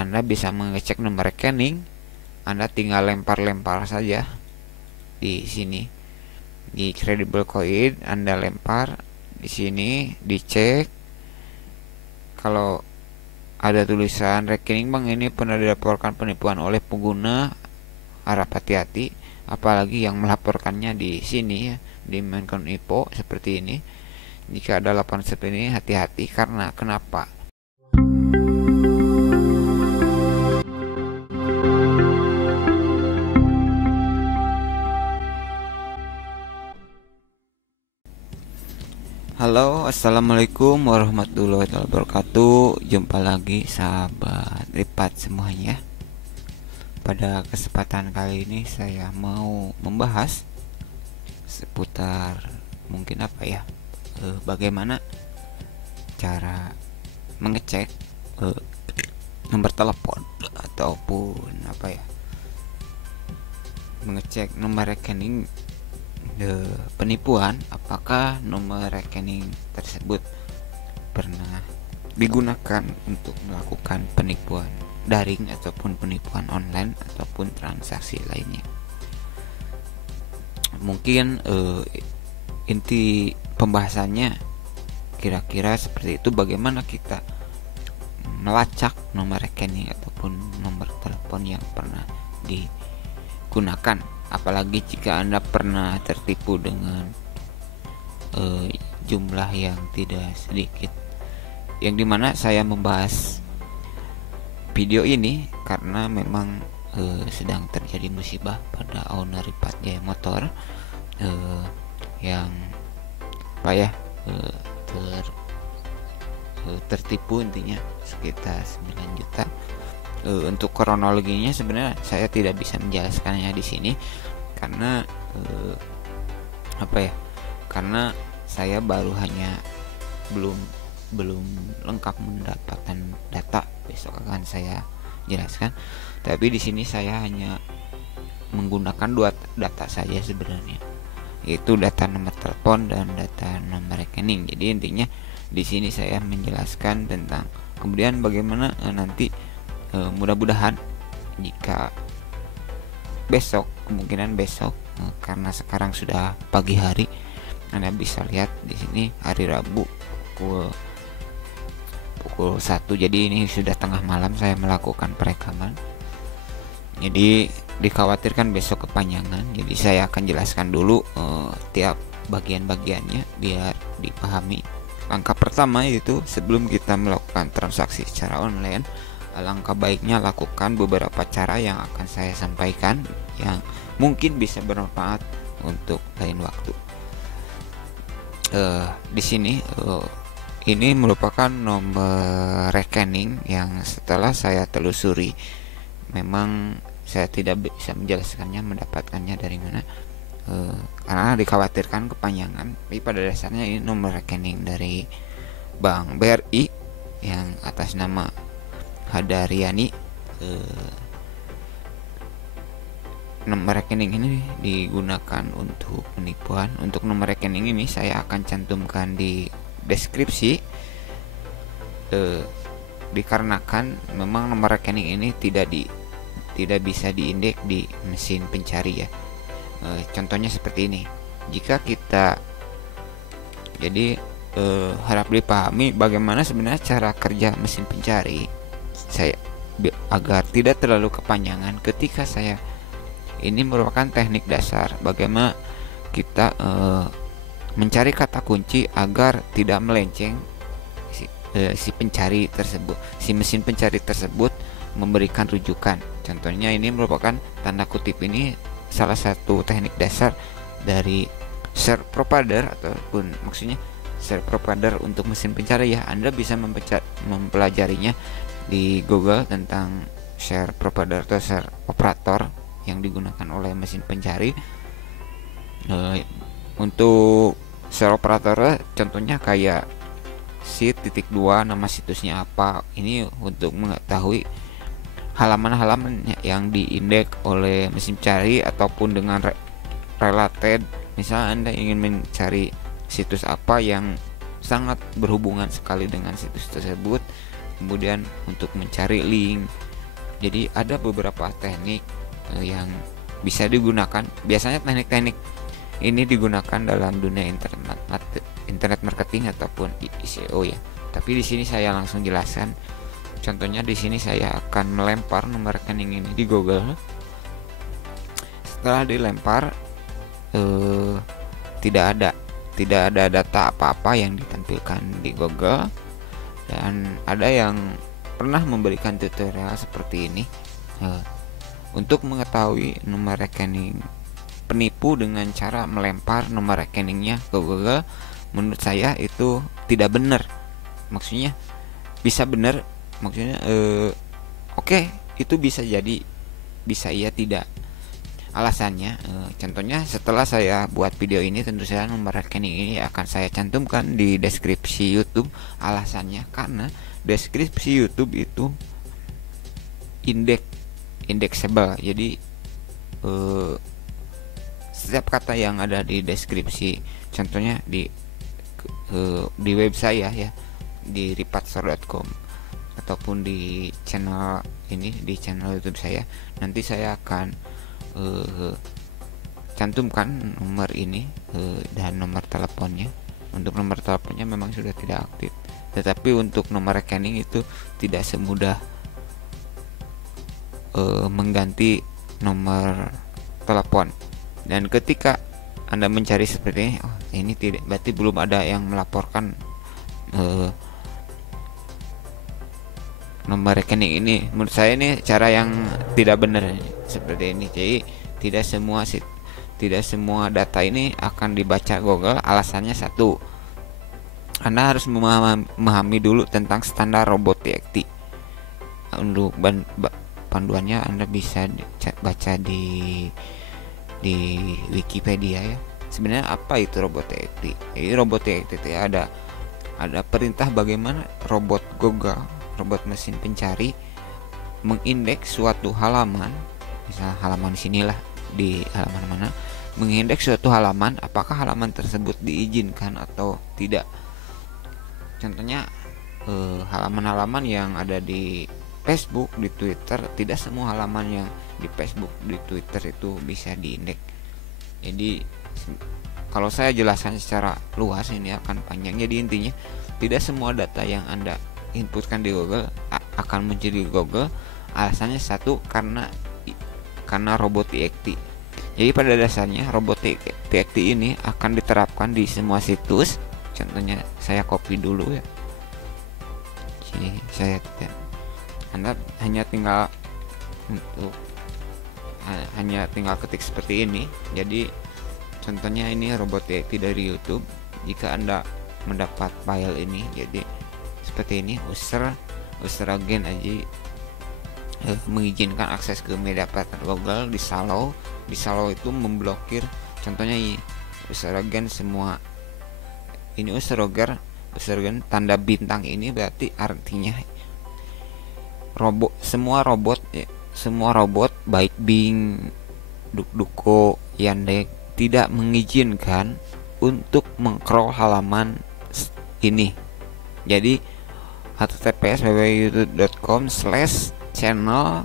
Anda bisa mengecek nomor rekening. Anda tinggal lempar-lempar saja di sini di Credible Coin. Anda lempar di sini, dicek. Kalau ada tulisan rekening bank ini pernah dilaporkan penipuan oleh pengguna, harap hati-hati. Apalagi yang melaporkannya di sini ya, di Menkominfo seperti ini. Jika ada laporan seperti ini, hati-hati. Karena kenapa? Halo, assalamualaikum warahmatullahi wabarakatuh. Jumpa lagi sahabat lipat semuanya. Pada kesempatan kali ini saya mau membahas seputar mungkin apa ya, bagaimana cara mengecek nomor telepon ataupun apa ya, mengecek nomor rekening penipuan. Apakah nomor rekening tersebut pernah digunakan untuk melakukan penipuan daring ataupun penipuan online ataupun transaksi lainnya. Mungkin inti pembahasannya kira-kira seperti itu, bagaimana kita melacak nomor rekening ataupun nomor telepon yang pernah digunakan. Apalagi jika Anda pernah tertipu dengan jumlah yang tidak sedikit. Yang dimana saya membahas video ini karena memang sedang terjadi musibah pada owner Ripat Jaya Motor yang apa ya, tertipu intinya sekitar 9 juta. Untuk kronologinya sebenarnya saya tidak bisa menjelaskannya di sini karena apa ya, karena saya baru hanya belum lengkap mendapatkan data. Besok akan saya jelaskan, tapi di sini saya hanya menggunakan dua data saja sebenarnya, yaitu data nomor telepon dan data nomor rekening. Jadi intinya di sini saya menjelaskan tentang kemudian bagaimana nanti mudah-mudahan jika besok, kemungkinan besok karena sekarang sudah pagi hari, Anda bisa lihat di sini hari Rabu pukul 1. Jadi ini sudah tengah malam saya melakukan perekaman. Jadi dikhawatirkan besok kepanjangan. Jadi saya akan jelaskan dulu tiap bagian-bagiannya biar dipahami. Langkah pertama yaitu sebelum kita melakukan transaksi secara online, alangkah baiknya lakukan beberapa cara yang akan saya sampaikan yang mungkin bisa bermanfaat untuk lain waktu. Di sini ini merupakan nomor rekening yang setelah saya telusuri, memang saya tidak bisa menjelaskannya mendapatkannya dari mana karena dikhawatirkan kepanjangan. Tapi pada dasarnya ini nomor rekening dari Bank BRI yang atas nama Hadariani. Nomor rekening ini digunakan untuk penipuan. Untuk nomor rekening ini saya akan cantumkan di deskripsi, dikarenakan memang nomor rekening ini tidak bisa diindeks di mesin pencari ya. Contohnya seperti ini. Jika kita harap dipahami bagaimana sebenarnya cara kerja mesin pencari saya agar tidak terlalu kepanjangan. Ketika saya ini merupakan teknik dasar bagaimana kita mencari kata kunci agar tidak melenceng si pencari tersebut, si mesin pencari tersebut memberikan rujukan. Contohnya ini merupakan tanda kutip, ini salah satu teknik dasar dari search provider ataupun maksudnya search provider untuk mesin pencari ya. Anda bisa mempelajarinya di Google tentang share provider atau share operator yang digunakan oleh mesin pencari. Untuk share operator contohnya kayak sit.2, nama situsnya apa. Ini untuk mengetahui halaman-halaman yang diindeks oleh mesin pencari ataupun dengan related. Misalnya Anda ingin mencari situs apa yang sangat berhubungan sekali dengan situs tersebut, kemudian untuk mencari link Jadi ada beberapa teknik yang bisa digunakan. Biasanya teknik-teknik ini digunakan dalam dunia internet marketing ataupun SEO ya. Tapi di sini saya langsung jelaskan. Contohnya di sini saya akan melempar nomor rekening ini di Google. Setelah dilempar tidak ada data apa-apa yang ditampilkan di Google, dan ada yang pernah memberikan tutorial seperti ini untuk mengetahui nomor rekening penipu dengan cara melempar nomor rekeningnya ke Google. Menurut saya itu tidak benar. Maksudnya bisa benar, maksudnya oke, itu bisa jadi, bisa iya tidak. Alasannya contohnya setelah saya buat video ini, tentu saja nomor rekening ini akan saya cantumkan di deskripsi YouTube. Alasannya karena deskripsi YouTube itu indeksable. Jadi setiap kata yang ada di deskripsi, contohnya di web saya ya, di ripatsor.com ataupun di channel ini, di channel YouTube saya, nanti saya akan cantumkan nomor ini dan nomor teleponnya. Untuk nomor teleponnya memang sudah tidak aktif, tetapi untuk nomor rekening itu tidak semudah mengganti nomor telepon. Dan ketika Anda mencari seperti ini, oh ini tidak, berarti belum ada yang melaporkan nomor rekening ini. Menurut saya ini cara yang tidak benar seperti ini. Jadi tidak semua data ini akan dibaca Google. Alasannya satu, Anda harus memahami dulu tentang standar robot.txt. Untuk panduannya Anda bisa baca di Wikipedia ya. Sebenarnya apa itu robot.txt? Jadi robot.txt ada perintah bagaimana robot Google, robot mesin pencari, mengindeks suatu halaman. Misal halaman sinilah, di halaman mana, mengindeks suatu halaman, apakah halaman tersebut diizinkan atau tidak. Contohnya halaman-halaman yang ada di Facebook, di Twitter, tidak semua halaman yang di Facebook, di Twitter itu bisa diindeks. Jadi kalau saya jelaskan secara luas ini akan panjang. Jadi intinya tidak semua data yang Anda inputkan di Google akan muncul di Google. Alasannya satu, karena robot.txt. Jadi pada dasarnya robot.txt ini akan diterapkan di semua situs. Contohnya saya copy dulu ya. Jadi Anda hanya tinggal ketik seperti ini. Jadi contohnya ini robot.txt dari YouTube. Jika Anda mendapat file ini, jadi seperti ini, user again aja mengizinkan akses ke metadata Google. Disallow itu memblokir. Contohnya ini user again semua. Ini user again tanda bintang ini berarti artinya semua robot baik Bing, DuckDuckGo, Yandex tidak mengizinkan untuk mengcrawl halaman ini. Jadi https://youtube.com/channel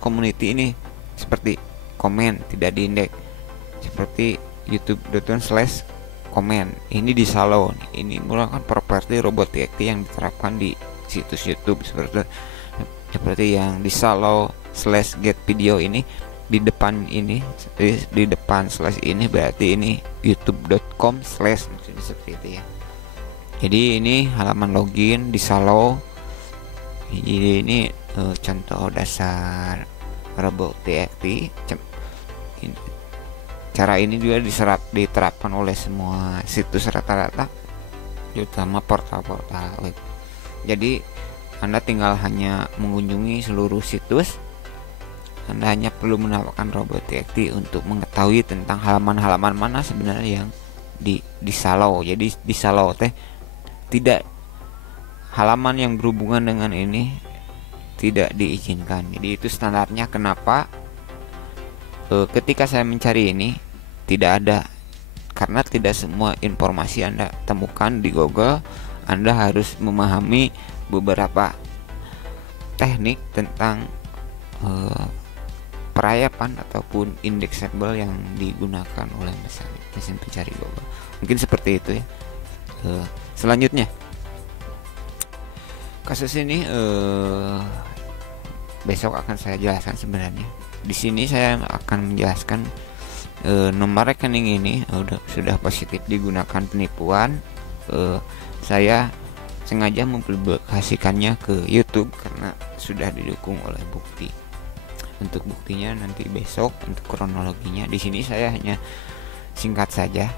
/community ini seperti komen tidak diindeks, seperti youtube.com/komen ini disallow. Ini merupakan properti robot.txt yang diterapkan di situs YouTube seperti yang disallow /get video ini di depan ini, di depan slash ini berarti ini youtube.com/ seperti itu ya. Jadi ini halaman login disallow. Jadi ini contoh dasar robot.txt. Cara ini juga diterapkan oleh semua situs rata-rata, terutama portal-portal web. Jadi Anda tinggal hanya mengunjungi seluruh situs. Anda hanya perlu menambahkan robot.txt untuk mengetahui tentang halaman-halaman mana sebenarnya yang disallow. Jadi disallow tidak, halaman yang berhubungan dengan ini tidak diizinkan. Jadi itu standarnya. Kenapa ketika saya mencari ini tidak ada, karena tidak semua informasi Anda temukan di Google. Anda harus memahami beberapa teknik tentang perayapan ataupun indeksable yang digunakan oleh mesin pencari global. Mungkin seperti itu ya. Selanjutnya kasus ini besok akan saya jelaskan. Sebenarnya di sini saya akan menjelaskan nomor rekening ini sudah positif digunakan penipuan. Saya sengaja mempublikasikannya ke YouTube karena sudah didukung oleh bukti. Untuk buktinya nanti besok. Untuk kronologinya di sini saya hanya singkat saja.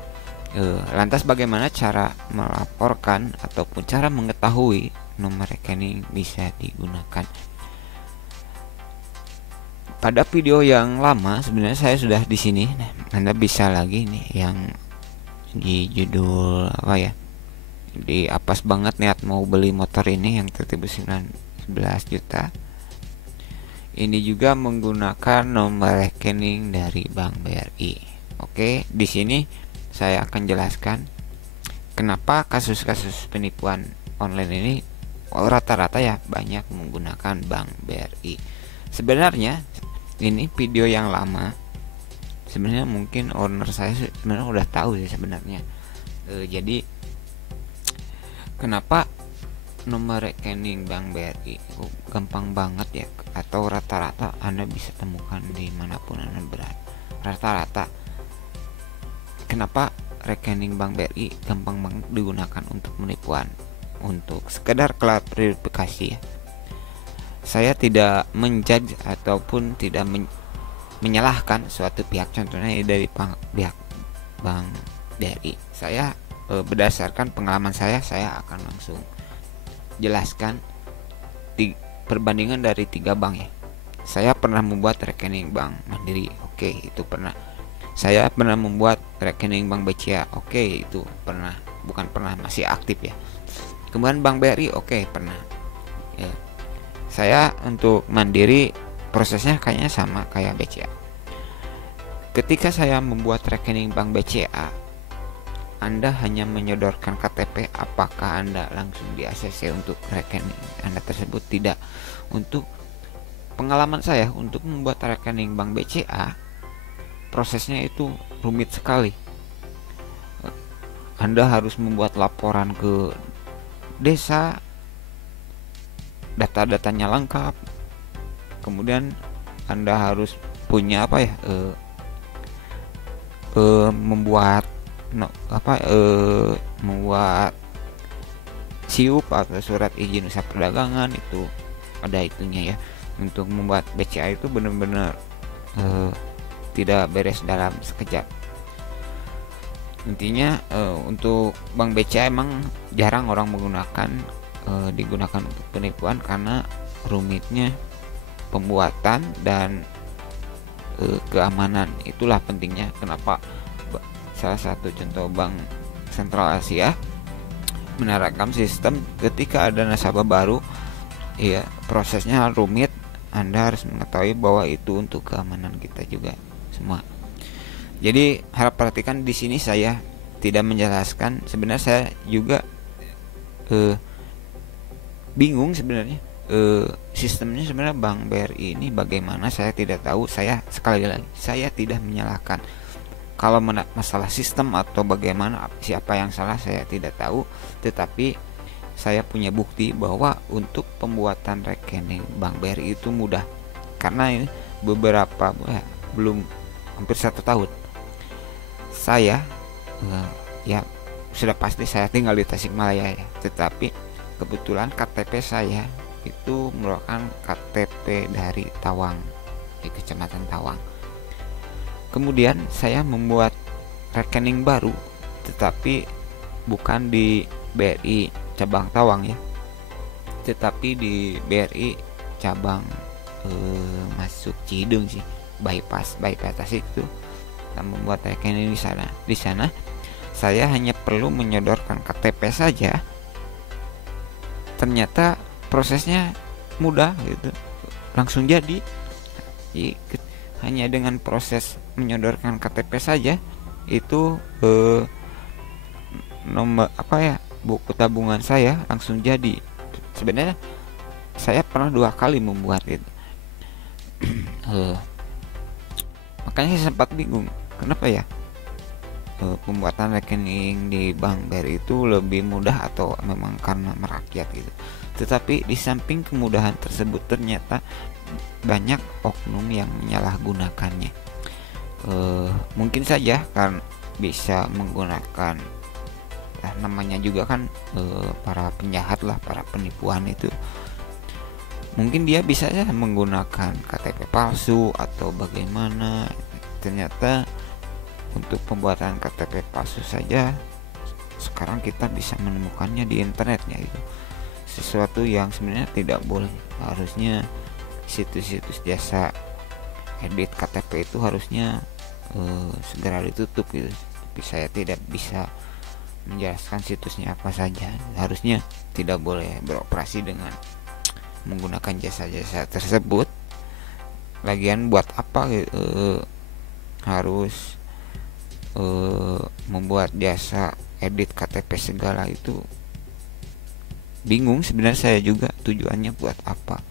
Lantas bagaimana cara melaporkan ataupun cara mengetahui nomor rekening bisa digunakan? Pada video yang lama sebenarnya saya sudah di sini. Nah, Anda bisa lagi nih yang di judul apa ya? Di apes banget niat mau beli motor ini yang tertibus 11 juta. Ini juga menggunakan nomor rekening dari Bank BRI. Oke, di sini saya akan jelaskan kenapa kasus-kasus penipuan online ini rata-rata ya banyak menggunakan Bank BRI. Sebenarnya ini video yang lama. Sebenarnya mungkin owner saya sebenarnya udah tahu sih sebenarnya. Jadi kenapa nomor rekening Bank BRI gampang banget ya, atau rata-rata Anda bisa temukan dimanapun Anda berada. Rata-rata kenapa rekening Bank BRI gampang banget digunakan untuk penipuan? Untuk sekedar klarifikasi ya, saya tidak menjudge ataupun tidak menyalahkan suatu pihak, contohnya dari pihak Bank BRI. Saya berdasarkan pengalaman saya akan langsung jelaskan perbandingan dari 3 bank ya. Saya pernah membuat rekening Bank Mandiri, oke, itu pernah. Saya pernah membuat rekening Bank BCA, oke, itu pernah. Bukan pernah, masih aktif ya. Kemudian Bank BRI, oke, pernah ya. Saya untuk Mandiri prosesnya kayaknya sama kayak BCA. Ketika saya membuat rekening Bank BCA, Anda hanya menyodorkan KTP, apakah Anda langsung di ACC untuk rekening Anda tersebut? Tidak. Untuk pengalaman saya untuk membuat rekening Bank BCA, prosesnya itu rumit sekali. Anda harus membuat laporan ke desa, data-datanya lengkap. Kemudian Anda harus punya apa ya? Membuat membuat SIUP atau surat izin usaha perdagangan, itu ada itunya ya. Untuk membuat BCA itu benar-benar tidak beres dalam sekejap. Intinya untuk Bank BCA emang jarang orang menggunakan, digunakan untuk penipuan karena rumitnya pembuatan dan keamanan. Itulah pentingnya kenapa salah satu contoh Bank Sentral Asia menerapkan sistem ketika ada nasabah baru ya, prosesnya rumit. Anda harus mengetahui bahwa itu untuk keamanan kita juga semua. Jadi harap perhatikan di sini saya tidak menjelaskan. Sebenarnya saya juga bingung sebenarnya sistemnya sebenarnya Bank BRI ini bagaimana, saya tidak tahu. Saya sekali lagi saya tidak menyalahkan. Kalau masalah sistem atau bagaimana siapa yang salah saya tidak tahu, tetapi saya punya bukti bahwa untuk pembuatan rekening Bank BRI itu mudah. Karena ini beberapa belum hampir 1 tahun saya ya sudah pasti saya tinggal di Tasikmalaya ya, tetapi kebetulan KTP saya itu merupakan KTP dari Tawang, di Kecamatan Tawang. Kemudian saya membuat rekening baru, tetapi bukan di BRI cabang Tawang ya, tetapi di BRI cabang masuk Cidung sih, bypass itu. Kita membuat rekening di sana. Di sana saya hanya perlu menyodorkan KTP saja. Ternyata prosesnya mudah gitu, langsung jadi. Hanya dengan proses menyodorkan KTP saja itu nomor buku tabungan saya langsung jadi. Sebenarnya saya pernah 2 kali membuat gitu. Makanya saya sempat bingung kenapa ya pembuatan rekening di bank BRI itu lebih mudah atau memang karena merakyat gitu. Tetapi di samping kemudahan tersebut ternyata banyak oknum yang menyalahgunakannya. Mungkin saja kan bisa menggunakan namanya juga kan para penjahat lah, para penipuan itu. Mungkin dia bisa saja menggunakan KTP palsu atau bagaimana. Ternyata untuk pembuatan KTP palsu saja sekarang kita bisa menemukannya di internetnya itu. Sesuatu yang sebenarnya tidak boleh. Harusnya situs-situs jasa edit KTP itu harusnya segera ditutup gitu. Tapi saya tidak bisa menjelaskan situsnya apa saja. Harusnya tidak boleh beroperasi dengan menggunakan jasa-jasa tersebut. Lagian buat apa harus membuat jasa edit KTP segala itu. Bingung sebenarnya saya juga tujuannya buat apa,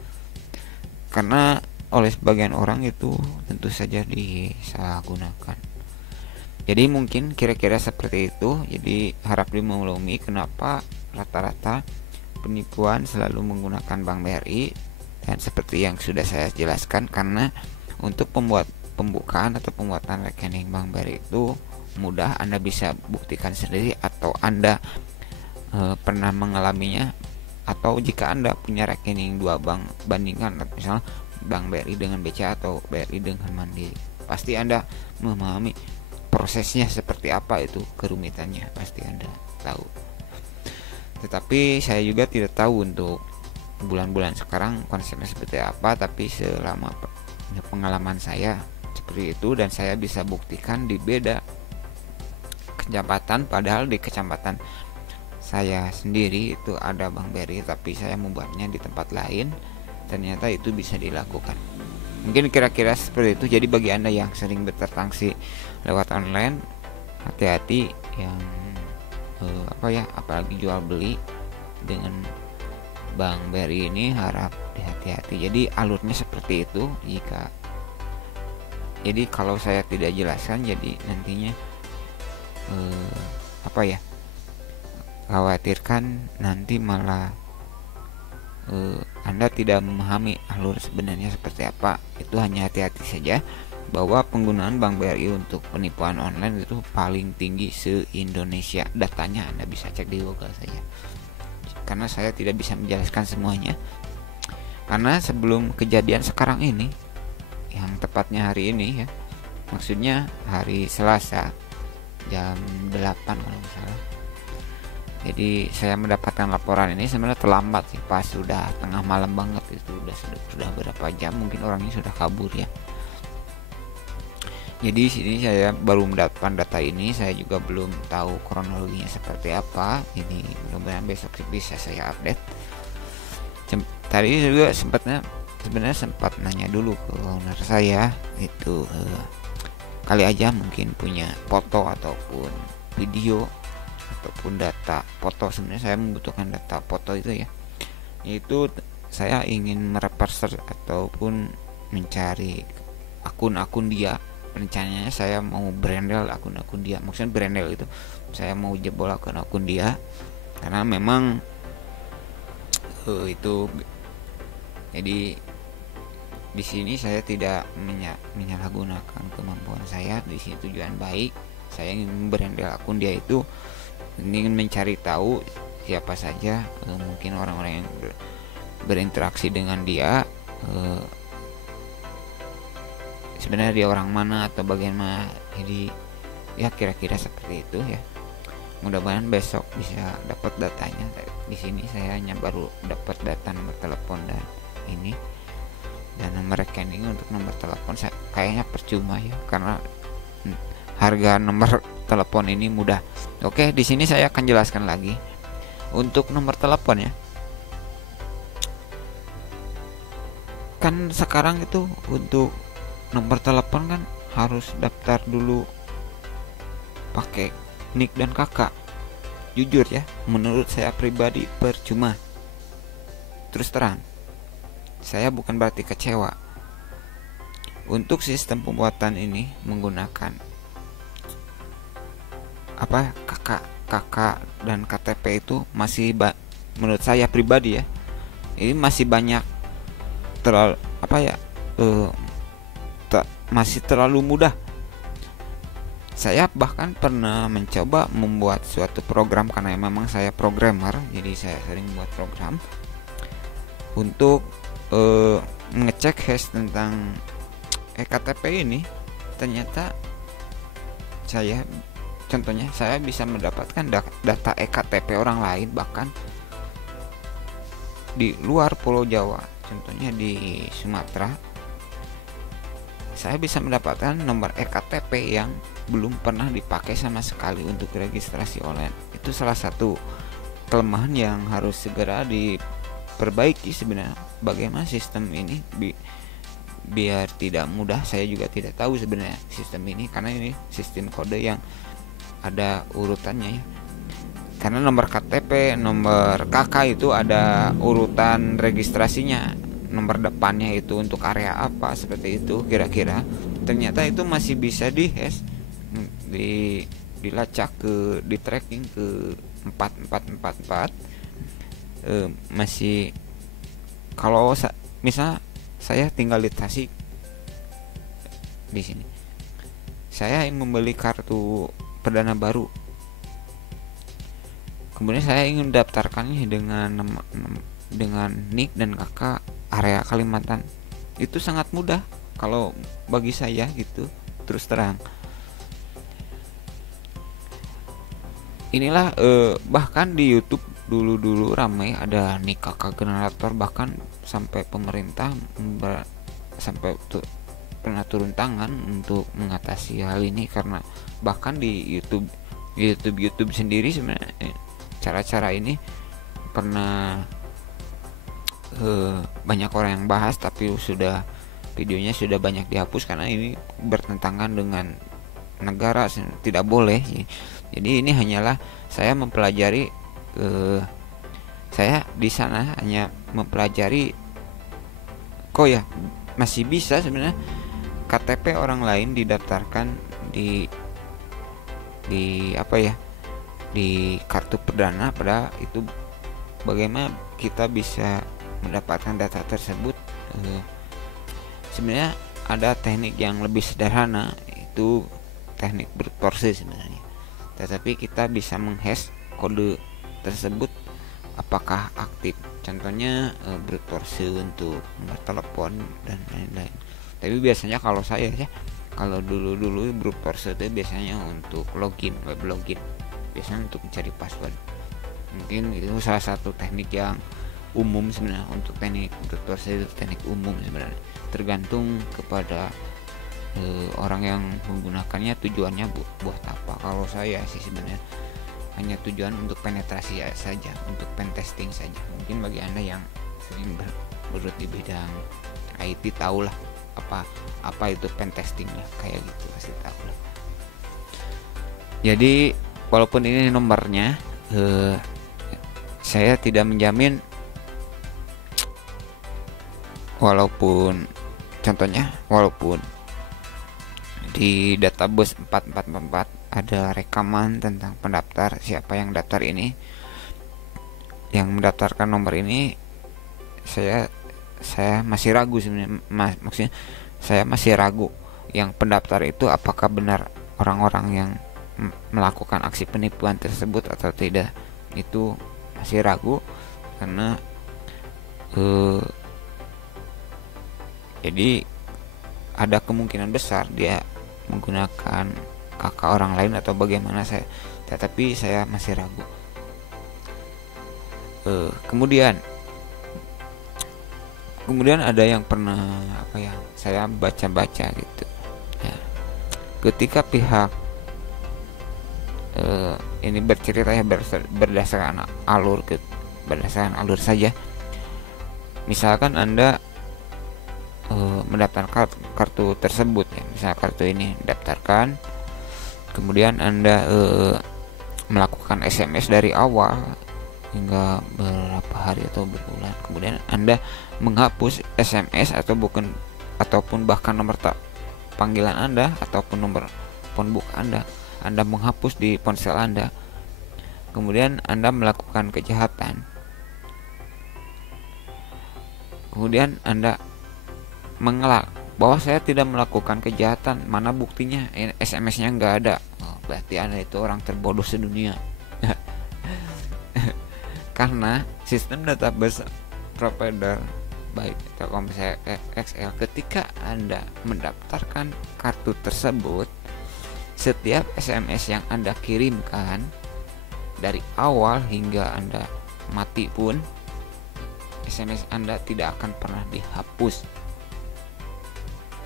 karena oleh sebagian orang itu tentu saja disalahgunakan. Jadi mungkin kira-kira seperti itu. Jadi harap dimaklumi kenapa rata-rata penipuan selalu menggunakan Bank BRI. Dan seperti yang sudah saya jelaskan, karena untuk pembukaan atau pembuatan rekening Bank BRI itu mudah. Anda bisa buktikan sendiri atau Anda pernah mengalaminya, atau jika Anda punya rekening 2 bank, bandingkan misalnya Bank BRI dengan BCA atau BRI dengan Mandiri, pasti Anda memahami prosesnya seperti apa, itu kerumitannya pasti Anda tahu. Tetapi saya juga tidak tahu untuk bulan-bulan sekarang konsepnya seperti apa, tapi selama pengalaman saya seperti itu, dan saya bisa buktikan di beda kecamatan. Padahal di kecamatan saya sendiri itu ada Bank BRI, tapi saya membuatnya di tempat lain. Ternyata itu bisa dilakukan. Mungkin kira-kira seperti itu. Jadi bagi Anda yang sering bertransaksi lewat online, hati-hati yang apalagi jual beli dengan Bank BRI ini, harap hati-hati. Jadi alurnya seperti itu. Jadi kalau saya tidak jelaskan, jadi nantinya khawatirkan nanti malah Anda tidak memahami alur sebenarnya seperti apa. Itu hanya hati-hati saja bahwa penggunaan Bank BRI untuk penipuan online itu paling tinggi se-Indonesia. Datanya Anda bisa cek di Google saja. Karena saya tidak bisa menjelaskan semuanya. Karena sebelum kejadian sekarang ini, yang tepatnya hari ini ya, maksudnya hari Selasa jam 8 kalau nggak salah. Jadi saya mendapatkan laporan ini sebenarnya terlambat sih, pas sudah tengah malam banget. Itu sudah berapa jam, mungkin orangnya sudah kabur ya. Jadi sini saya baru mendapatkan data ini, saya juga belum tahu kronologinya seperti apa. Ini mudah-mudahan besok bisa saya update. Tadi juga sebenarnya sempat nanya dulu ke owner saya itu, kali aja mungkin punya foto ataupun video ataupun data foto. Sebenarnya saya membutuhkan data foto itu ya. Itu saya ingin mereperser ataupun mencari akun-akun dia. Rencananya saya mau brandel akun-akun dia. Maksudnya brandel itu saya mau jebol akun-akun dia, karena memang itu. Jadi di sini saya tidak menyalahgunakan kemampuan saya. Di sini tujuan baik. Saya ingin membrandel akun dia itu, ingin mencari tahu siapa saja mungkin orang-orang yang berinteraksi dengan dia, sebenarnya dia orang mana atau bagaimana. Jadi ya kira-kira seperti itu ya. Mudah-mudahan besok bisa dapat datanya. Di sini saya hanya baru dapat data nomor telepon dan ini, dan nomor rekening. Untuk nomor telepon saya kayaknya percuma ya, karena harga nomor telepon ini mudah. Oke, di sini saya akan jelaskan lagi untuk nomor telepon ya. Kan sekarang itu untuk nomor telepon kan harus daftar dulu pakai nik dan kakak. Jujur ya, menurut saya pribadi percuma. Terus terang, saya bukan berarti kecewa. Untuk sistem pembuatan ini menggunakan kakak dan KTP itu masih menurut saya pribadi ya, ini masih banyak terlalu masih terlalu mudah. Saya bahkan pernah mencoba membuat suatu program, karena memang saya programmer, jadi saya sering buat program untuk mengecek hash tentang ektp ini. Ternyata contohnya saya bisa mendapatkan data ektp orang lain bahkan di luar Pulau Jawa, contohnya di Sumatera. Saya bisa mendapatkan nomor ektp yang belum pernah dipakai sama sekali untuk registrasi online. Itu salah satu kelemahan yang harus segera diperbaiki sebenarnya. Bagaimana sistem ini biar tidak mudah. Saya juga tidak tahu sebenarnya sistem ini, karena ini sistem kode yang ada urutannya ya. Karena nomor KTP, nomor KK itu ada urutan registrasinya, nomor depannya itu untuk area apa, seperti itu kira-kira. Ternyata itu masih bisa dihash, dilacak di tracking ke 4444. Masih, kalau misal saya tinggal di Tasik, di sini saya ingin membeli kartu perdana baru, kemudian saya ingin mendaftarkannya dengan NIK dan KK area Kalimantan. Itu sangat mudah kalau bagi saya gitu, terus terang. Inilah bahkan di YouTube dulu ramai ada NIK KK generator, bahkan sampai pemerintah sampai pernah turun tangan untuk mengatasi hal ini. Karena bahkan di YouTube sendiri sebenarnya cara-cara ini pernah banyak orang yang bahas, tapi videonya sudah banyak dihapus karena ini bertentangan dengan negara, tidak boleh. Jadi ini hanyalah saya mempelajari, saya di sana hanya mempelajari kok ya masih bisa sebenarnya KTP orang lain didaftarkan di kartu perdana. Pada itu bagaimana kita bisa mendapatkan data tersebut. Sebenarnya ada teknik yang lebih sederhana, itu teknik brute force sebenarnya, tetapi kita bisa menghash kode tersebut apakah aktif. Contohnya brute force untuk nomor telepon dan lain-lain. Tapi biasanya kalau saya ya, kalau dulu brute force itu biasanya untuk login, web login, biasanya untuk mencari password. Mungkin itu salah satu teknik yang umum sebenarnya. Untuk teknik brute force itu teknik umum sebenarnya, tergantung kepada orang yang menggunakannya tujuannya buat apa. Kalau saya sih sebenarnya hanya tujuan untuk penetrasi saja, untuk pen testing saja. Mungkin bagi Anda yang sering bergelut di bidang IT tahulah apa itu pen testing lah, kayak gitu, pasti tahu lah. Jadi walaupun ini nomornya, saya tidak menjamin, walaupun di database 4444 ada rekaman tentang pendaftar, siapa yang daftar ini, yang mendaftarkan nomor ini, saya masih ragu sebenarnya. Maksudnya saya masih ragu yang pendaftar itu apakah benar orang-orang yang melakukan aksi penipuan tersebut atau tidak. Itu masih ragu karena jadi ada kemungkinan besar dia menggunakan kakak orang lain atau bagaimana, tetapi saya masih ragu. Kemudian ada yang pernah saya baca gitu ya, ketika pihak ini bercerita ya, berdasarkan alur saja. Misalkan Anda mendaftarkan kartu tersebut ya, misal kartu ini daftarkan, kemudian Anda melakukan SMS dari awal hingga beberapa hari atau berbulan. Kemudian Anda menghapus SMS ataupun bahkan nomor panggilan Anda ataupun nomor phonebook Anda menghapus di ponsel Anda. Kemudian Anda melakukan kejahatan. Kemudian Anda mengelak bahwa saya tidak melakukan kejahatan, mana buktinya, SMS-nya nggak ada. Berarti Anda itu orang terbodoh sedunia. Karena sistem database provider baik Telkomsel XL, ketika Anda mendaftarkan kartu tersebut, setiap SMS yang Anda kirimkan dari awal hingga Anda mati pun, SMS Anda tidak akan pernah dihapus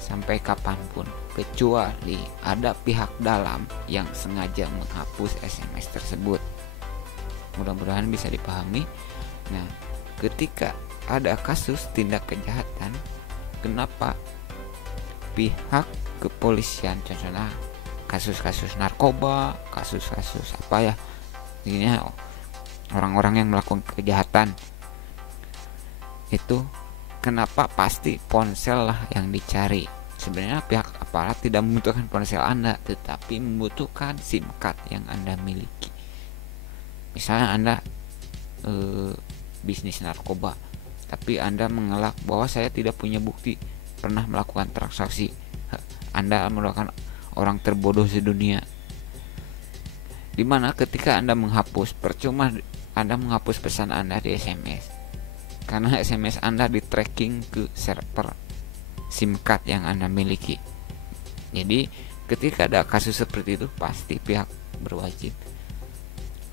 sampai kapanpun, kecuali ada pihak dalam yang sengaja menghapus SMS tersebut. Mudah-mudahan bisa dipahami. Nah, ketika ada kasus tindak kejahatan, kenapa pihak kepolisian, contohnya kasus-kasus narkoba, kasus-kasus apa ya, ini orang-orang yang melakukan kejahatan itu, kenapa pasti ponsel lah yang dicari? Sebenarnya pihak aparat tidak membutuhkan ponsel Anda, tetapi membutuhkan SIM card yang Anda miliki. Misalnya Anda bisnis narkoba, tapi Anda mengelak bahwa saya tidak punya bukti pernah melakukan transaksi. Anda merupakan orang terbodoh sedunia. Dimana ketika Anda menghapus, percuma Anda menghapus pesan Anda di SMS, karena SMS Anda di tracking ke server SIM card yang Anda miliki. Jadi ketika ada kasus seperti itu, pasti pihak berwajib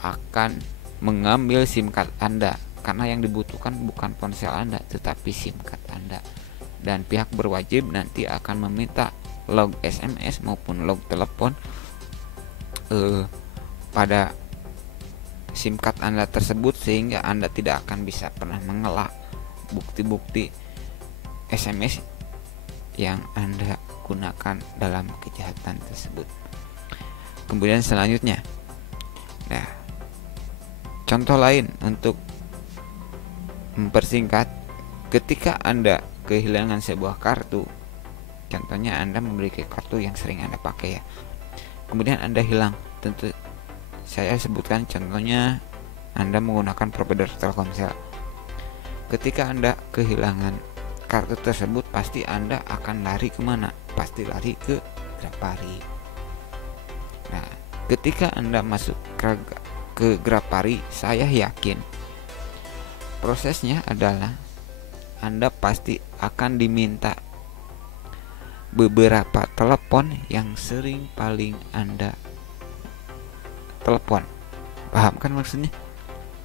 akan mengambil SIM card Anda, karena yang dibutuhkan bukan ponsel Anda tetapi SIM card Anda. Dan pihak berwajib nanti akan meminta log SMS maupun log telepon pada SIM card Anda tersebut, sehingga Anda tidak akan bisa pernah mengelak bukti-bukti SMS yang Anda gunakan dalam kejahatan tersebut. Kemudian selanjutnya, nah, contoh lain untuk mempersingkat, ketika Anda kehilangan sebuah kartu, contohnya Anda memiliki kartu yang sering Anda pakai ya, kemudian Anda hilang. Tentu saya sebutkan contohnya Anda menggunakan provider Telkomsel. Ketika Anda kehilangan kartu tersebut, pasti Anda akan lari kemana? Pasti lari ke Grapari. Nah, ketika Anda masuk ke Grapari, saya yakin prosesnya adalah Anda pasti akan diminta beberapa telepon yang sering paling Anda telepon. Paham kan maksudnya?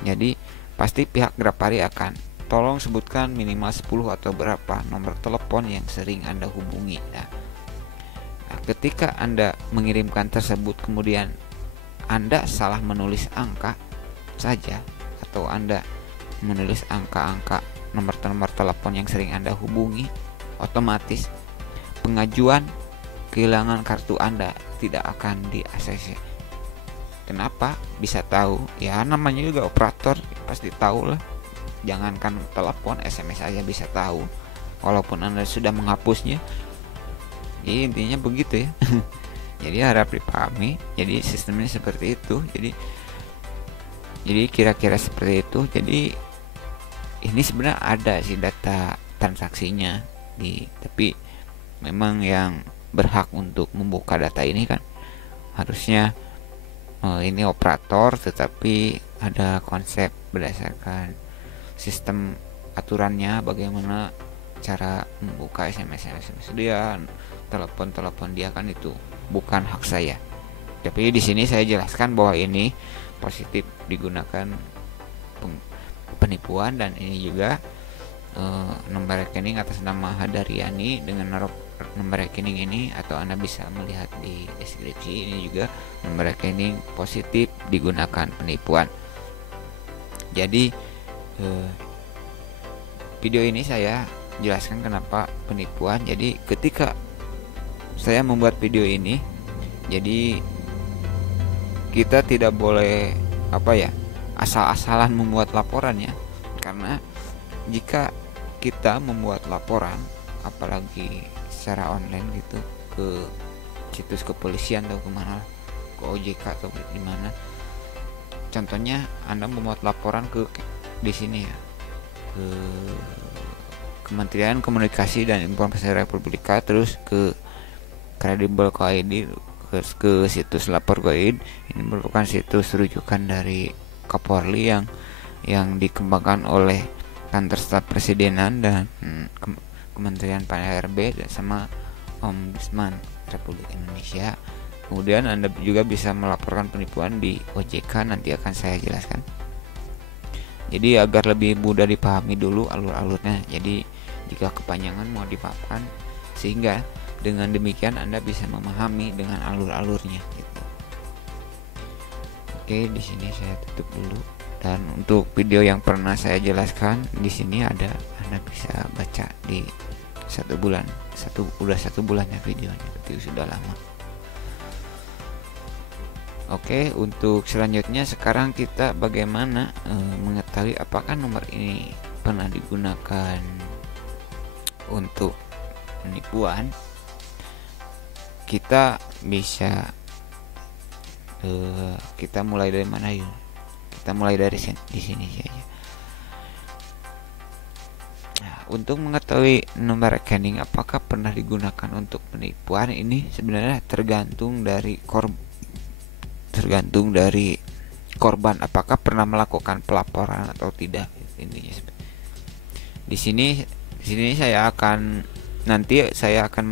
Jadi pasti pihak Grapari akan, tolong sebutkan minimal 10 atau berapa nomor telepon yang sering Anda hubungi. Nah, ketika Anda mengirimkan tersebut, kemudian Anda salah menulis angka saja, atau Anda menulis angka-angka nomor-nomor telepon yang sering Anda hubungi, otomatis pengajuan kehilangan kartu Anda tidak akan di-ACC. Kenapa bisa tahu? Ya namanya juga operator, pasti tahu lah. Jangankan telepon, SMS aja bisa tahu, walaupun Anda sudah menghapusnya. Jadi intinya begitu ya. Jadi harap dipahami. Jadi sistemnya seperti itu. Jadi kira-kira seperti itu. Jadi ini sebenarnya ada sih data transaksinya tapi memang yang berhak untuk membuka data ini kan harusnya ini operator, tetapi ada konsep berdasarkan sistem aturannya bagaimana cara membuka SMS dia, telepon dia, kan itu bukan hak saya. Tapi di sini saya jelaskan bahwa ini positif digunakan penipuan, dan ini juga nomor rekening atas nama Hadariani dengan nomor rekening ini, atau Anda bisa melihat di deskripsi, ini juga nomor rekening positif digunakan penipuan. Jadi video ini saya jelaskan kenapa penipuan. Jadi ketika saya membuat video ini, jadi kita tidak boleh asal-asalan membuat laporan ya, karena jika kita membuat laporan apalagi secara online gitu ke situs kepolisian atau kemana, ke OJK atau di mana, contohnya Anda membuat laporan ke di sini ya, ke Kementerian Komunikasi dan Informasi Republika, terus ke Kredibel.id, ke situs lapor.go.id. Ini merupakan situs rujukan dari Kapolri yang dikembangkan oleh Kantor Staf Presidenan dan Kementerian PAN-RB dan sama Ombudsman Republik Indonesia. Kemudian Anda juga bisa melaporkan penipuan di OJK, nanti akan saya jelaskan. Jadi agar lebih mudah dipahami dulu alur-alurnya. Jadi jika kepanjangan mau dipaparkan, sehingga dengan demikian Anda bisa memahami dengan alur-alurnya gitu. Oke, di sini saya tutup dulu. Dan untuk video yang pernah saya jelaskan di sini ada, Anda bisa baca di udah satu bulan ya videonya, berarti sudah lama. Oke, untuk selanjutnya sekarang kita bagaimana mengetahui apakah nomor ini pernah digunakan untuk penipuan. Kita bisa kita mulai dari mana yuk? Kita mulai dari di sini saja. Nah, untuk mengetahui nomor rekening apakah pernah digunakan untuk penipuan, ini sebenarnya tergantung dari korban apakah pernah melakukan pelaporan atau tidak. Intinya di sini saya akan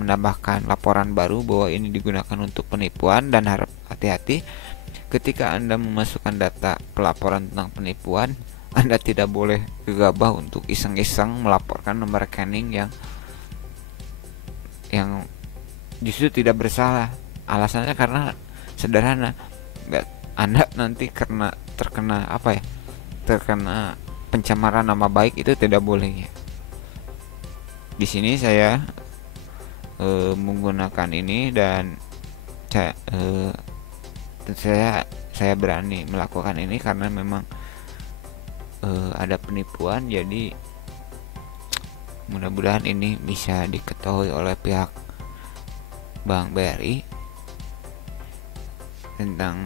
menambahkan laporan baru bahwa ini digunakan untuk penipuan, dan harap hati-hati ketika Anda memasukkan data pelaporan tentang penipuan. Anda tidak boleh gegabah untuk iseng-iseng melaporkan nomor rekening yang justru tidak bersalah. Alasannya karena sederhana, Anda nanti terkena pencemaran nama baik, itu tidak boleh ya. Di sini saya menggunakan ini, dan saya berani melakukan ini karena memang ada penipuan. Jadi mudah-mudahan ini bisa diketahui oleh pihak Bank BRI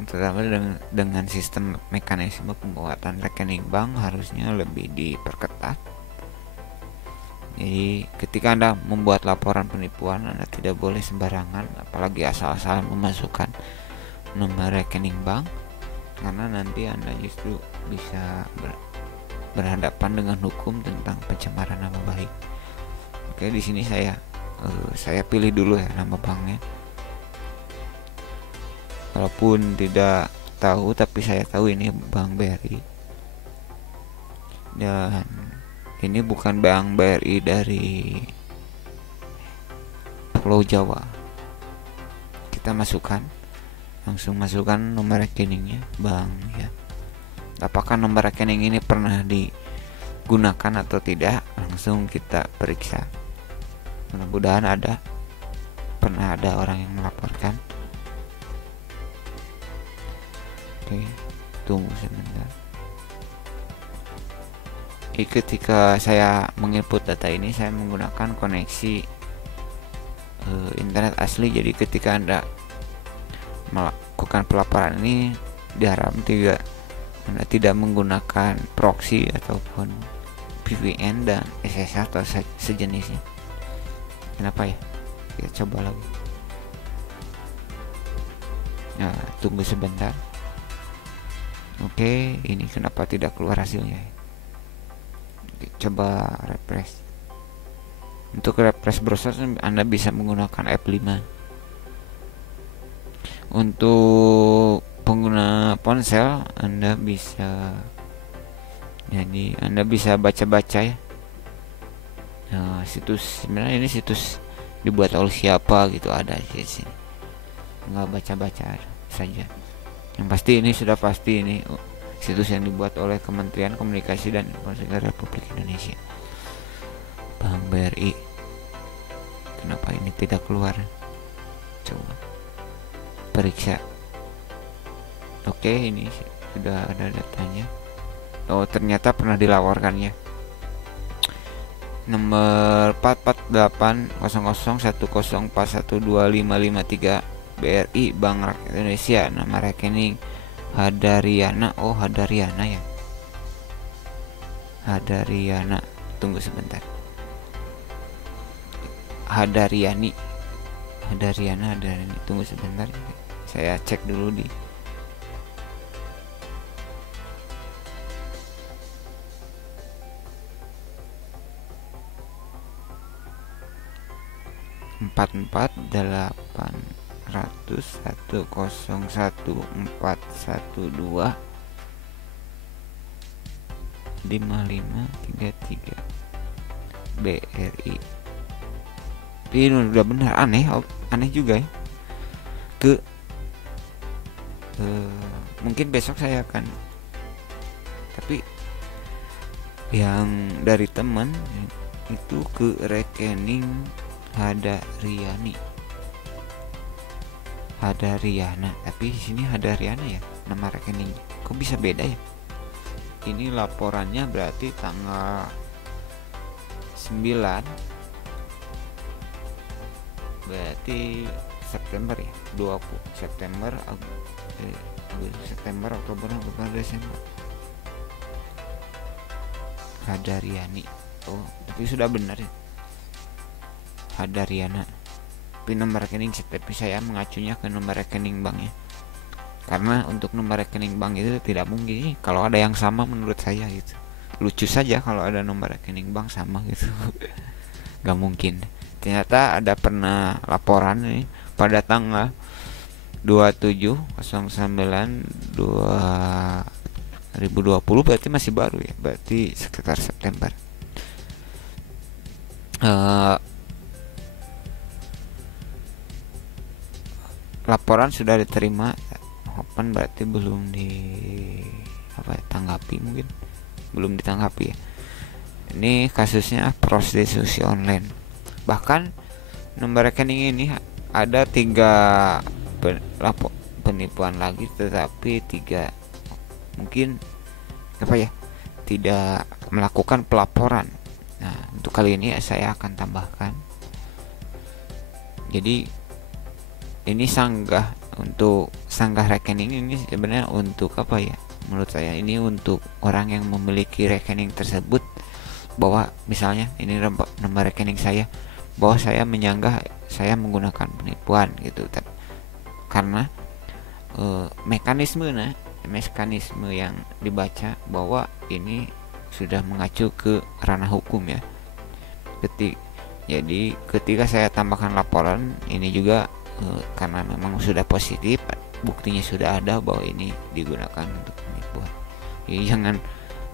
terutama dengan sistem mekanisme pembuatan rekening bank harusnya lebih diperketat. Jadi ketika Anda membuat laporan penipuan, Anda tidak boleh sembarangan, apalagi asal-asalan memasukkan nomor rekening bank, karena nanti Anda justru bisa berhadapan dengan hukum tentang pencemaran nama baik. Oke, di sini saya pilih dulu ya nama banknya. Walaupun tidak tahu, tapi saya tahu ini Bank BRI. Dan ini bukan Bank BRI dari Pulau Jawa. Kita langsung masukkan nomor rekeningnya bank ya. Apakah nomor rekening ini pernah digunakan atau tidak, langsung kita periksa. Mudah-mudahan pernah ada orang yang melaporkan. Oke, tunggu sebentar. Ketika saya menginput data ini, saya menggunakan koneksi internet asli. Jadi ketika Anda melakukan pelaporan ini, diharapkan Anda tidak menggunakan proxy ataupun VPN dan SSH atau sejenisnya. Kenapa ya? Kita coba lagi. Nah, tunggu sebentar. Oke, ini kenapa tidak keluar hasilnya? Coba refresh. Untuk refresh browser Anda bisa menggunakan F5. Untuk pengguna ponsel Anda bisa baca-baca ya. Nah, sebenarnya ini situs dibuat oleh siapa gitu, ada di sini. Nggak baca-baca saja. Yang pasti ini sudah pasti ini situs yang dibuat oleh Kementerian Komunikasi dan Informasi Republik Indonesia. Bank BRI. Kenapa ini tidak keluar? Coba periksa. Oke, ini sudah ada datanya. Oh, ternyata pernah dilaporkannya. Nomor 4480010412553 BRI Bank Rakyat Indonesia, nama rekening Hadariana. Oh, Hadariana ya. Hadariana. Tunggu sebentar. Hadariani. Hadariani. Tunggu sebentar. Saya cek dulu di 4480010415533 BRI. Ini udah benar. Aneh juga ya. Mungkin besok saya akan, tapi yang dari teman itu ke rekening Hadariana, tapi di sini Hadariana ya nama rekening. Kok bisa beda ya? Ini laporannya berarti tanggal 9, berarti September ya, 20 September, September, Oktober, November, Desember. Hadariani. Oh, tapi sudah benar ya. Hadariana. Tapi nomor rekening, tapi saya mengacunya ke nomor rekening bank ya. Karena untuk nomor rekening bank itu tidak mungkin kalau ada yang sama menurut saya gitu. Lucu saja kalau ada nomor rekening bank sama gitu. Gak mungkin. Ternyata ada pernah laporan nih pada tanggal 27/09/2020, berarti masih baru ya, berarti sekitar September. Laporan sudah diterima, open berarti belum tanggapi, mungkin belum ditanggapi ya. Ini kasusnya prostitusi online. Bahkan nomor rekening ini ada 3 penipuan lagi, tetapi 3 mungkin tidak melakukan pelaporan. Nah, untuk kali ini saya akan tambahkan. Jadi ini untuk sanggah rekening ini sebenarnya untuk menurut saya ini untuk orang yang memiliki rekening tersebut, bahwa misalnya ini nomor rekening saya, bahwa saya menyanggah saya menggunakan penipuan gitu. Karena mekanisme yang dibaca bahwa ini sudah mengacu ke ranah hukum ya. Jadi ketika saya tambahkan laporan ini juga karena memang sudah positif, buktinya sudah ada bahwa ini digunakan untuk penipuan. Jadi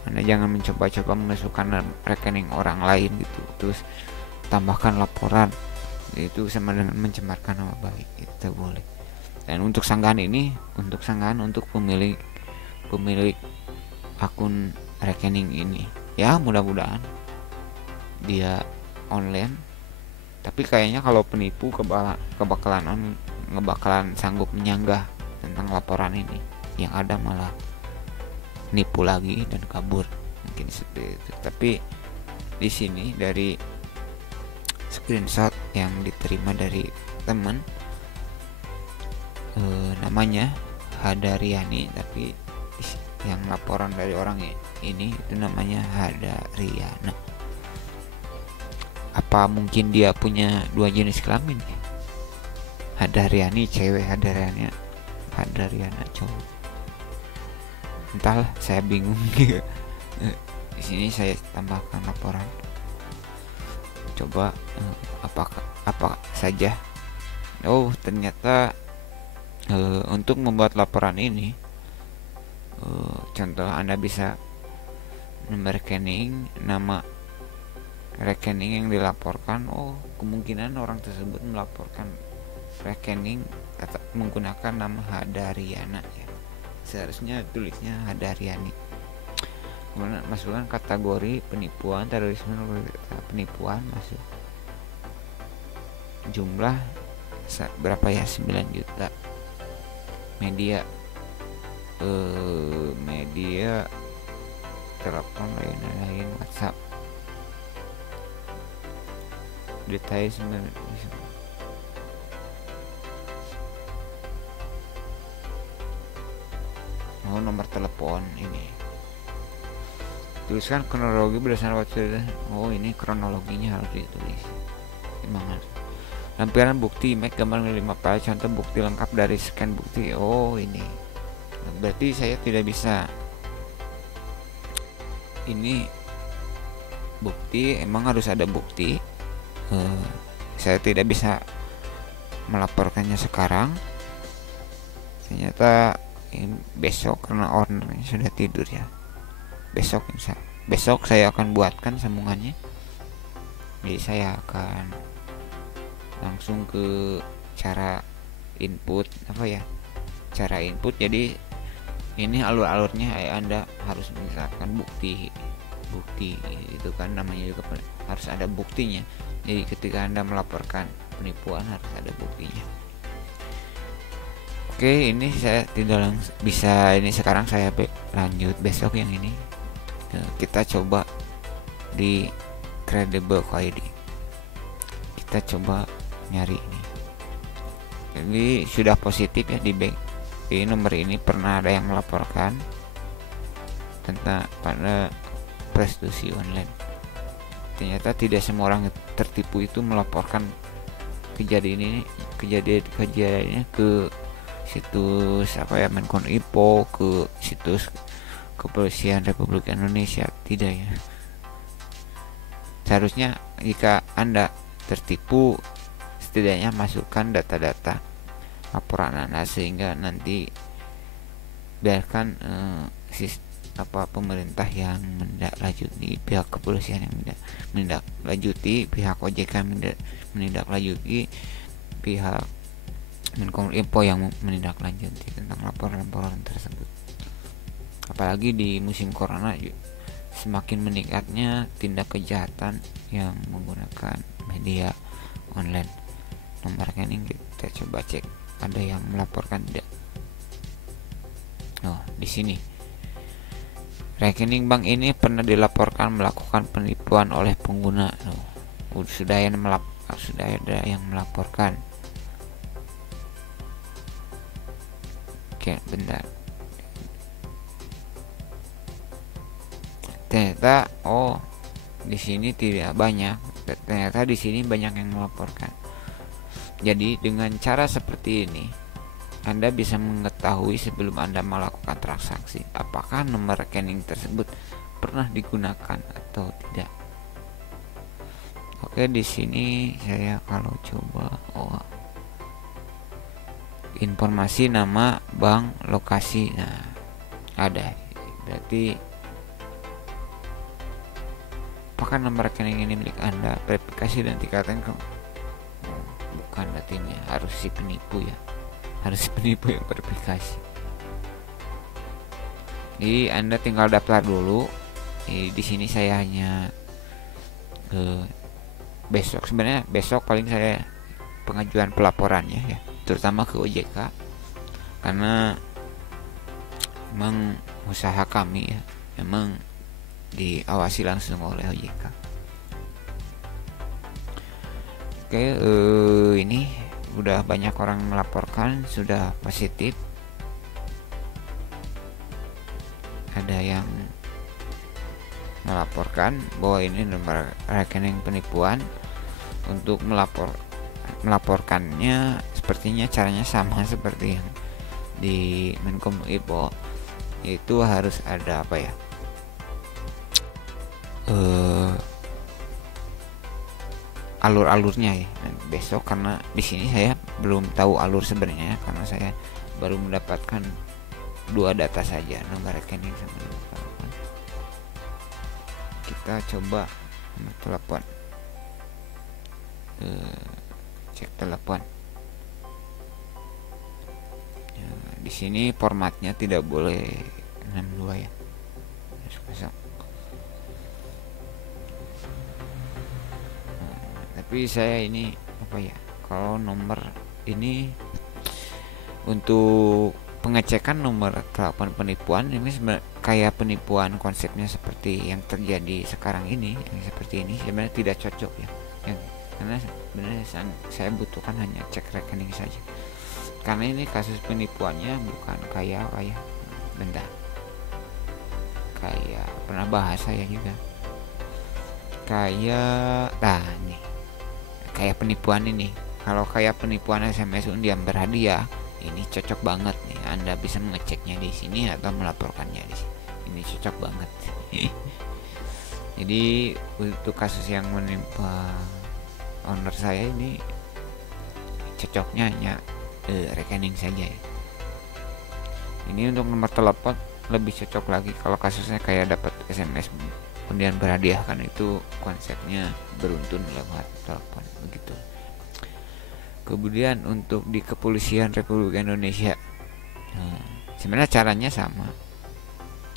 Anda jangan mencoba-coba memasukkan rekening orang lain gitu, terus tambahkan laporan, itu sama dengan mencemarkan nama baik. Itu boleh. Dan untuk sanggahan untuk pemilik akun rekening ini ya, mudah-mudahan dia online. Tapi kayaknya kalau penipu kebakalan sanggup menyanggah tentang laporan ini, yang ada malah nipu lagi dan kabur, mungkin seperti itu. Tapi di sini dari screenshot yang diterima dari teman, namanya Hadariani, tapi yang laporan dari orang ini itu namanya Hadariana. Apa mungkin dia punya 2 jenis kelamin ya? Hadariani cewek, Hadariana cowok. Entahlah, saya bingung. Di sini saya tambahkan laporan. Coba apa saja. Oh, ternyata untuk membuat laporan ini, contoh Anda bisa nomor rekening, nama rekening yang dilaporkan. Oh, kemungkinan orang tersebut melaporkan rekening menggunakan nama Hadariana ya. Seharusnya tulisnya Hadariani. Kemudian masukkan kategori penipuan, terorisme, penipuan, masuk jumlah berapa ya, 9 juta. Media telepon lain-lain, WhatsApp, detail nomor telepon ini. Tuliskan kronologi berdasarkan waktu. Ini kronologinya harus ditulis. Gimana? Lampiran bukti, make gambar 5 file contoh bukti lengkap dari scan bukti. Ini. Berarti saya tidak bisa. Ini bukti, emang harus ada bukti. Saya tidak bisa melaporkannya sekarang. Ternyata besok karena ownernya sudah tidur ya. Besok saya akan buatkan sambungannya. Jadi saya akan langsung ke cara input cara input. Jadi ini alur-alurnya Anda harus misalkan bukti itu kan namanya juga harus ada buktinya. Jadi ketika Anda melaporkan penipuan harus ada buktinya. Oke, ini saya tidak bisa ini sekarang, saya lanjut besok yang ini. Kita coba di Credible ID. Kita coba nyari ini. Jadi sudah positif ya di nomor ini pernah ada yang melaporkan tentang pada prostitusi online. Ternyata tidak semua orang tertipu itu melaporkan kejadiannya ke situs Menkominfo, ke situs Kepolisian Republik Indonesia. Tidak ya. Seharusnya jika Anda tertipu, setidaknya masukkan data-data laporan Anda sehingga nanti biarkan pemerintah yang menindaklanjuti, pihak kepolisian yang menindaklanjuti, pihak OJK menindaklanjuti, pihak Menkominfo yang menindaklanjuti tentang laporan-laporan tersebut. Apalagi di musim corona semakin meningkatnya tindak kejahatan yang menggunakan media online. Nomor rekening kita coba cek ada yang melaporkan tidak. Di sini rekening bank ini pernah dilaporkan melakukan penipuan oleh pengguna. Sudah ada yang melaporkan. Oke, bentar. Ternyata di sini tidak banyak. Ternyata di sini banyak yang melaporkan. Jadi dengan cara seperti ini Anda bisa mengetahui sebelum Anda melakukan transaksi apakah nomor rekening tersebut pernah digunakan atau tidak. Oke, di sini saya kalau coba informasi nama bank, lokasi. Ada. Berarti apakah nomor rekening ini milik Anda? Verifikasi dan tingkatkan bukan, berarti ini harus si penipu ya. Harus penipu yang verifikasi. Jadi Anda tinggal daftar dulu. Di sini saya hanya besok, sebenarnya besok paling saya pengajuan pelaporannya ya, terutama ke OJK karena memang usaha kami ya memang diawasi langsung oleh OJK. Oke, ini udah banyak orang melaporkan, sudah positif. Ada yang melaporkan bahwa ini nomor rekening penipuan. Untuk melaporkannya sepertinya caranya sama seperti yang di Menkominfo, yaitu harus ada alur-alurnya ya. Besok karena di sini saya belum tahu alur sebenarnya karena saya baru mendapatkan 2 data saja, nomor rekening sama nomor telepon. Kita coba nomor telepon. Cek telepon. Di sini formatnya tidak boleh 62 ya. Harus masuk. Tapi saya ini kalau nomor ini untuk pengecekan nomor telepon penipuan ini kayak penipuan, konsepnya seperti seperti yang terjadi sekarang ini, yang seperti ini sebenarnya tidak cocok ya. Karena sebenarnya saya butuhkan hanya cek rekening saja. Karena ini kasus penipuannya bukan kayak bentar, kayak pernah bahas saya juga, kayak nih kayak penipuan ini. Kalau kayak penipuan SMS undian berhadiah, ini cocok banget nih. Anda bisa mengeceknya di sini atau melaporkannya di sini. Ini cocok banget. Jadi untuk kasus yang menimpa owner saya ini, cocoknya hanya rekening saja ya. Ini untuk nomor telepon lebih cocok lagi. Kalau kasusnya kayak dapat SMS undian berhadiah, kan itu konsepnya beruntun lewat telepon begitu. Kemudian untuk di Kepolisian Republik Indonesia, sebenarnya caranya sama.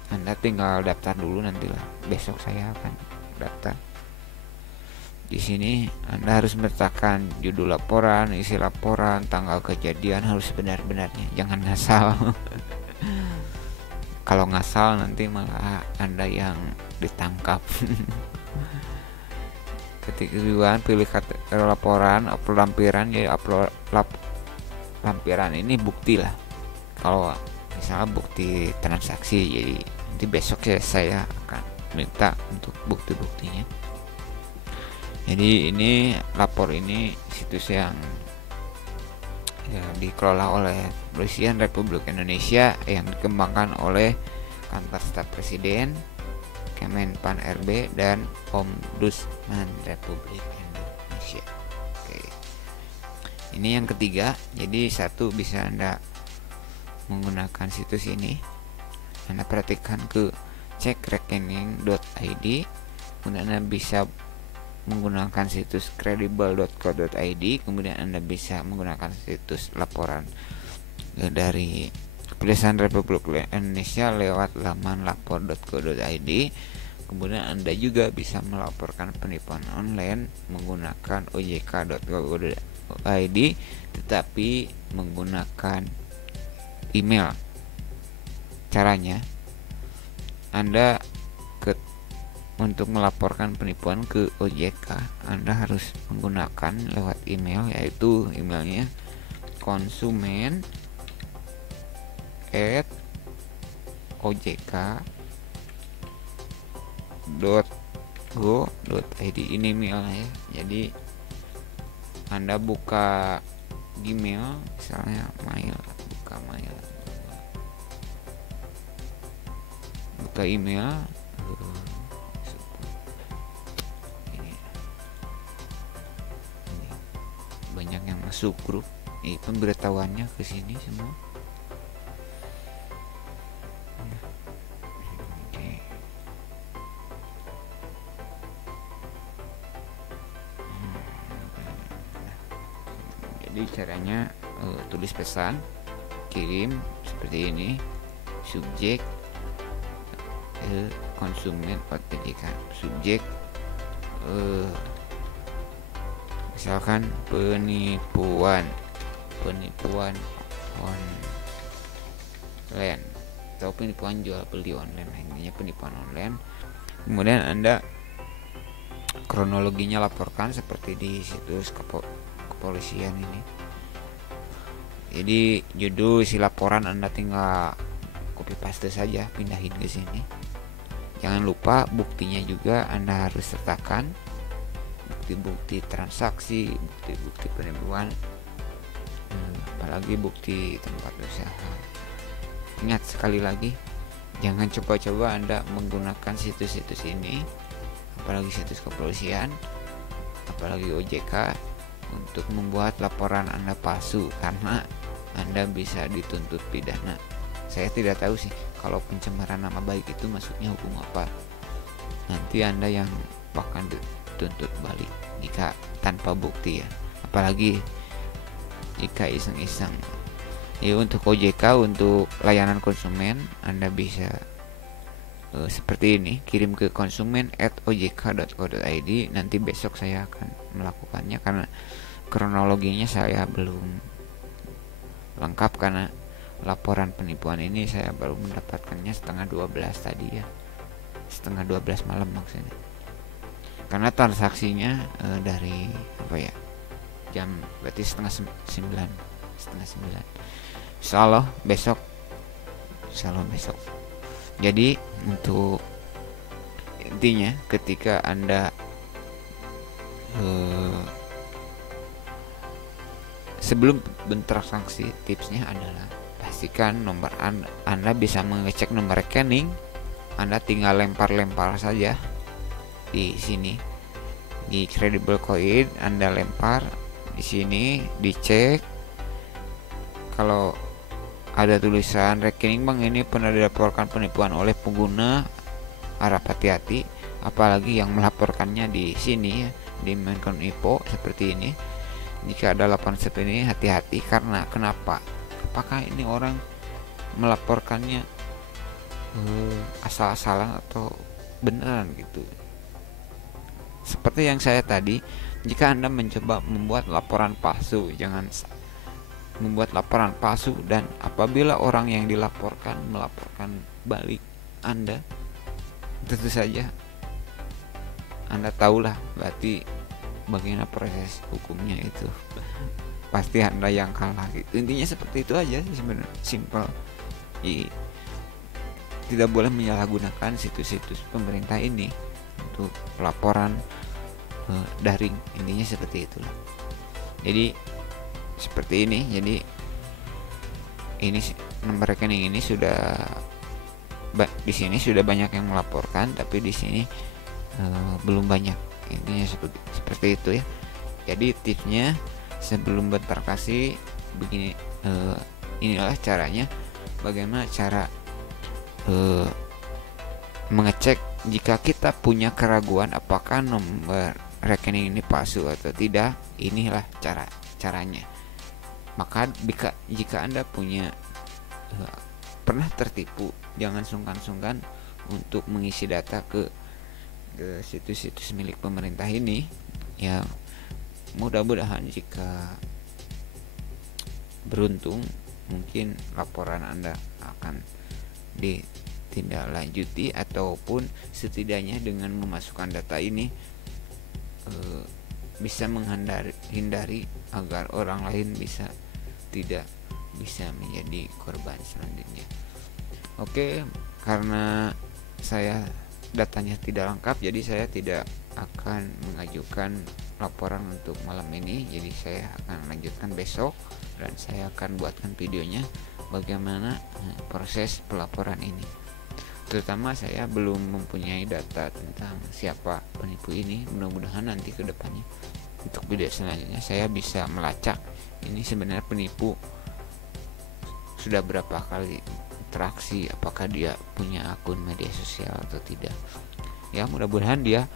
Anda tinggal daftar dulu, nantilah besok saya akan daftar. Di sini Anda harus meletakkan judul laporan, isi laporan, tanggal kejadian harus benar-benarnya, jangan ngasal. Kalau ngasal nanti malah Anda yang ditangkap. Kedua, pilih kategori laporan, upload lampiran. Jadi upload lampiran ini bukti lah. Kalau misalnya bukti transaksi, jadi nanti besok saya akan minta untuk bukti-buktinya. Jadi ini lapor ini situs yang dikelola oleh Kepolisian Republik Indonesia, yang dikembangkan oleh Kantor Staf Presiden, Kemenpan RB, dan Ombudsman Republik Indonesia. Oke. Ini yang ketiga. Jadi satu, bisa Anda menggunakan situs ini. Anda perhatikan ke cekrekening.id. Kemudian Anda bisa menggunakan situs kredibel.co.id. Kemudian Anda bisa menggunakan situs laporan dari Kepolisian Republik Indonesia lewat laman lapor.co.id. Kemudian Anda juga bisa melaporkan penipuan online menggunakan ojk.go.id, tetapi menggunakan email. Caranya, Anda untuk melaporkan penipuan ke OJK, Anda harus menggunakan lewat email, yaitu emailnya konsumen@ojk.go.id. Ini emailnya ya. Jadi Anda buka Gmail, misalnya buka email, ini banyak yang masuk grup. Ini pemberitahuannya ke sini semua. Jadi caranya tulis pesan, kirim seperti ini, subjek konsumen OTK, subjek misalkan penipuan online atau penipuan jual beli online, intinya penipuan online. Kemudian Anda kronologinya laporkan seperti di situs kepolisian ini. Jadi judul isi laporan Anda tinggal copy paste saja, pindahin ke sini. Jangan lupa buktinya juga Anda harus sertakan, bukti-bukti transaksi, bukti-bukti penipuan, apalagi bukti tempat usaha. Ingat sekali lagi, jangan coba-coba Anda menggunakan situs-situs ini, apalagi situs kepolisian, apalagi OJK, untuk membuat laporan Anda palsu, karena Anda bisa dituntut pidana. Saya tidak tahu sih kalau pencemaran nama baik itu maksudnya hukum apa. Nanti Anda yang bahkan dituntut balik jika tanpa bukti ya, apalagi jika iseng-iseng. Ya, untuk OJK, untuk layanan konsumen, Anda bisa seperti ini, kirim ke konsumen@ojk.co.id. Nanti besok saya akan melakukannya, karena kronologinya saya belum lengkap, karena laporan penipuan ini saya baru mendapatkannya setengah 12 tadi ya. setengah 12 malam maksudnya, karena transaksinya dari apa ya, jam berarti setengah 9, Insya Allah besok. Jadi untuk intinya ketika Anda sebelum bertransaksi, tipsnya adalah pastikan nomor Anda bisa mengecek nomor rekening. Anda tinggal lempar saja di sini di Credible Coin, Anda lempar di sini, dicek. Kalau ada tulisan rekening bank ini pernah dilaporkan penipuan oleh pengguna, harap hati-hati, apalagi yang melaporkannya di sini ya, di Menkominfo seperti ini. Jika ada laporan seperti ini, hati-hati. Karena kenapa? Apakah ini orang melaporkannya asal-asalan atau beneran gitu? Seperti yang saya tadi, jika Anda mencoba membuat laporan palsu, jangan membuat laporan palsu, dan apabila orang yang dilaporkan melaporkan balik Anda, tentu saja Anda tahulah berarti bagaimana proses hukumnya itu. Pasti Anda yang kalah gitu. Intinya seperti itu aja sih sebenarnya, simple. Tidak boleh menyalahgunakan situs-situs pemerintah ini untuk laporan daring. Intinya seperti itulah. Jadi seperti ini. Jadi ini nomor rekening ini sudah di sini sudah banyak yang melaporkan, tapi di sini belum banyak. Intinya seperti itu ya. Jadi tipsnya sebelum bertransaksi begini, inilah caranya. Bagaimana cara mengecek jika kita punya keraguan apakah nomor rekening ini palsu atau tidak. Inilah caranya. Maka jika Anda punya pernah tertipu, jangan sungkan-sungkan untuk mengisi data ke situs-situs milik pemerintah ini. Ya, mudah-mudahan jika beruntung, mungkin laporan Anda akan ditindaklanjuti, ataupun setidaknya dengan memasukkan data ini bisa menghindari agar orang lain tidak bisa menjadi korban selanjutnya. Oke, karena saya datanya tidak lengkap, jadi saya tidak akan mengajukan laporan untuk malam ini. Jadi saya akan lanjutkan besok, dan saya akan buatkan videonya bagaimana proses pelaporan ini. Terutama saya belum mempunyai data tentang siapa penipu ini. Mudah-mudahan nanti ke depannya untuk video selanjutnya saya bisa melacak ini sebenarnya penipu sudah berapa kali interaksi, apakah dia punya akun media sosial atau tidak. Ya, mudah-mudahan dia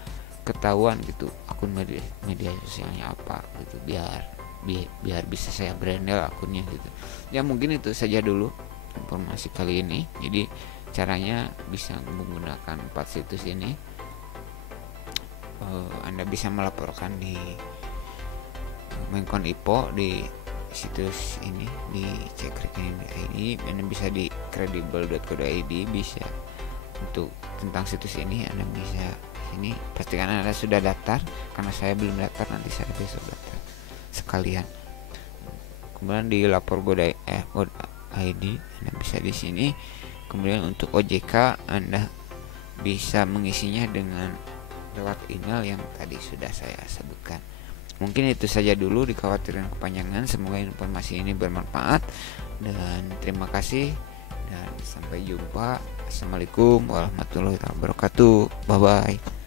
ketahuan gitu akun media sosialnya apa gitu, biar bisa saya brandel akunnya gitu. Ya, mungkin itu saja dulu informasi kali ini. Jadi caranya bisa menggunakan 4 situs ini. Anda bisa melaporkan di Menkominfo di situs ini, di cek rekening.id, Anda bisa di credible.co.id, bisa untuk tentang situs ini Anda bisa sini. Pastikan Anda sudah daftar, karena saya belum daftar, nanti saya besok daftar sekalian. Kemudian di lapor.go.id Anda bisa di sini. Kemudian untuk OJK Anda bisa mengisinya dengan lewat email yang tadi sudah saya sebutkan. Mungkin itu saja dulu, dikhawatirkan kepanjangan. Semoga informasi ini bermanfaat, dan terima kasih, dan sampai jumpa. Assalamualaikum warahmatullahi wabarakatuh. Bye bye.